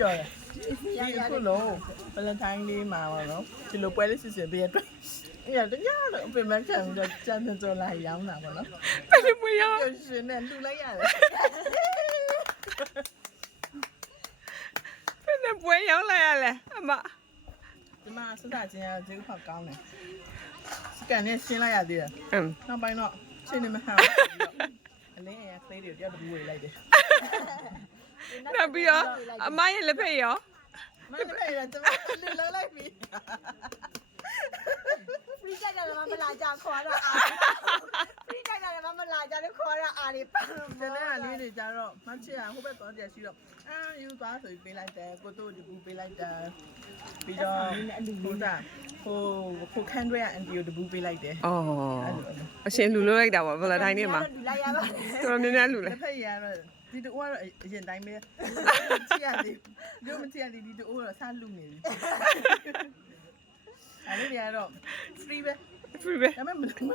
ကြော်တယ်ဒီအခုလုံးဘယ်လိုတိုင်းလေးမှာပါနော်ဒီလိုပွဲလေးစစ်စစ်ပေးရအတွက်ညတညတော့ပြင်မခံတော့ကျန်တဲ့ကြော်လာရောင်းတာပေါ့နော် ဘယ်လိုမရော ပြောရှင်နဲ့လှူလိုက်ရတယ် ဘယ်နဲ့ပွဲရောက်လာရလဲအမ ဒီမှာစစချင်းကဈေးဖောက်ကောင်းတယ်စကန်နဲ့ရှင်းလိုက်ရသေးတယ်နောက်ပိုင်းတော့ရှင်းနေမဟန်အလင်းရသေးတယ်တယောက်တပူဝေးလိုက်တယ် နောက်ပြီးတော့အမရဲ့လက်ဖက်ရော မနေ့ကကျွန်မလှူလိုက်ပြီ ဖရီးတိုက်တာလည်းမလာကြခေါ်တော့အာဖရီးတိုက်တာလည်းမလာကြလို့ခေါ်တော့အာနေပါတော့ ကျန်တဲ့လေးတွေကြတော့မချစ်ရဟိုဘက်တော့ကြရှိတော့ယူသွားဆိုပြီးပေးလိုက်တယ်ကိုတို့ဒီဘူးပေးလိုက်တာပြီးတော့ဟိုတာဟိုခန်းတွေကအန်တီကိုတဘူးပေးလိုက်တယ် အော်အရှင်လူလို့လိုက်တာပေါ့ဗလာတိုင်းနေမှာ လူလိုက်ရပါ တော်တော်များများလူလဲ လက်ဖက်ရတော့ဒီတူကတော့အရင်တိုင်းပဲချစ်ရသေးဘူးမချစ်ရသေးဒီတူကတော့စားလူနေပြီအဲ့ဒီကတော့ free ပဲ free ပဲ ဒါပေမဲ့မလုပ်ဘူး